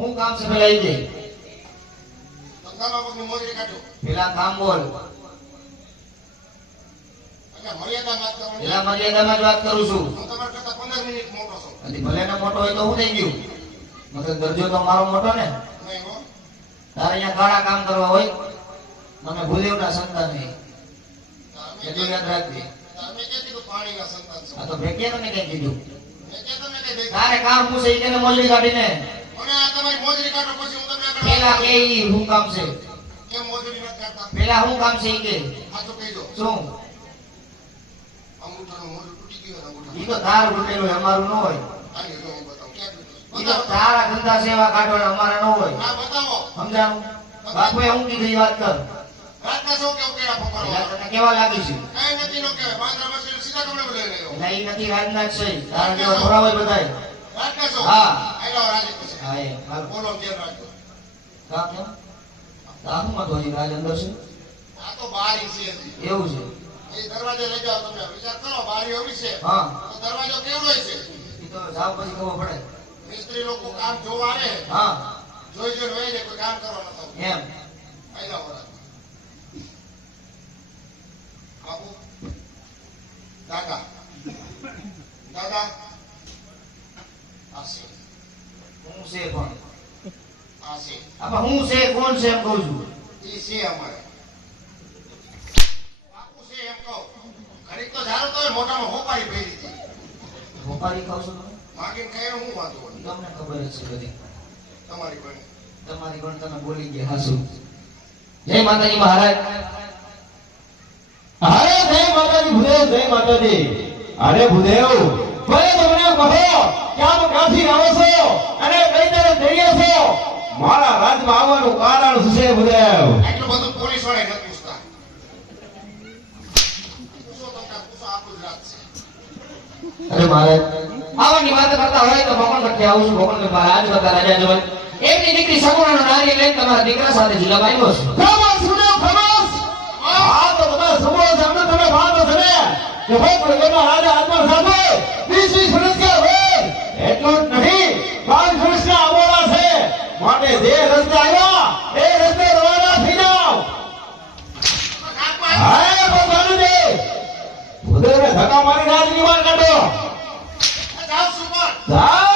હું કામ છે પેલા ઈ દે ધંધામાં પગની મોજરી કાઢો. પેલા કામ બોલ. એટલે મર્યાદામાં વાત કરવાની. પેલા મર્યાદામાં જ વાત કરું છું. હું તમારા કરતા 15 મિનિટ મોટો છું. અને ભલે ને મોટો હોય તો હું થઈ ગયું મતલબ દરજો તો મારો મોટો ને. નહીં હો. તારે અહીંયા કાળા કામ કરવા હોય મને ભૂદેવના સંતાન નહીં એટલું યાદ રાખજે. તમે કે કીધું પાણીના સંતાન છો. આ તો મેં કેમ ને કઈ કીધું મેં કે તમને કઈ દેખાય. તારે કામ પૂછે ઈ કેને મોજરી કાઢીને મને આ તમારી મોજરી કાઢો પછી હું તમને આગળ પેલા કે ઈ હું કામ છે કેમ મોજરી નથી કાઢતા? પેલા હું કામ છે ઈ કે આ તો કહી દો. શું અંગૂઠાનું મોજું તૂટી ગયું અંગૂઠા. ઈ તો તાર તૂટેલું હોય અમારું ન હોય. આની જો હું બતાવું ક્યાં તૂટ્યું? ઈ તો તારા ધંધા સેવા કાઢવાના અમારા ન હોય. હા બતાવો. સમજાણું? બાપુએ હું કીધું ઈ વાત કર. રાતના સૌ કેવું કેળા ફોફારો. પેલા તને કેવા લાગી છે કાંઈ નથી નો કહેવાય. પાંજરામાં છે સીધા કમળે લઈ લેવો. એટલે ઈ નથી રાજનાથ છે તારા જેવા થોડા હોય બધાય. રાતના સૌ. હા. આયલો રાજી પછી. હા એ હાલો. બોલો ધ્યાન રાખજો. કામ કેમ તાહુમાં તો હજી રાજ અંદર છે આ તો બારી છે હજી. એવું છે. એ દરવાજે લઈ જાઓ તમે. વિચાર કરો બારી એવી છે. હા તો દરવાજો કેવડો છે? ઈ તો જાવ પછી ખબર પડે. મિસ્ત્રી લોકો કામ જોવા આવે. હા જોઈ જોઈને વહી જાય. કોઈ કામ કરવા નતો. એમ આયલો વરાજ. બાપુ. દાદા. દાદા. આ છે. હું છે પણ આ છે. આપા હું છે કોણ છે એમ કહું છું. ઈ છે અમારે. બાપુ છે એમ કહો. ઘડીક તો ધારો તો મોટામાં હોપારી પહેરી હતી. ભોપારી ખાવ છો તમે માગીને ખાઈને હું વાંધો હોય? તમને ખબર જ છે બધી. તમારી પાસે તમારી પણ તમે બોલી ગયા હાસુ. જય માતાજી મહારાજ. અરે જય માતાજી ભૂદેવ, જય માતાજી. અરે ભૂદેવ ભાઈ તમને કહો ક્યાં ક્યાંથી આવો છો અને કઈ તરફ જઈ રહ્યા છો? મારા રાજમાં આવવાનું કારણ શું છે ભૂદેવ? આટલું બધું પોલીસ વાળા નથી પૂછતા. પૂછો તમને પૂછો આખું જ રાત છે. અરે મહારાજ આવવાની વાત કરતા હોય તો ભગવાન કઠે આવું છું. ભગવાન મહારાજ બધા રાજા જવાય એકની દીકરી સગુણાનો નારી લઈને તમારા દીકરા સાથે જિલ્લામાં આવ્યો છું. ખમસ ભૂદેવ ખમસ. આ તો બધા સમૂહ સામે તમે વાત છે ને કે ભાઈ પ્રગટના રાજા આત્મા સાથે 20 વર્ષના હોય એટલું જ નહીં 5 વર્ષના અમોરા છે માટે જે રસ્તે આવ્યા એ રસ્તે રવાના થઈ જાઓ. હા બધાને દે ભૂદેવને ધક્કા મારી રાજની બહાર કાઢો. જાઓ સુપર. જાઓ.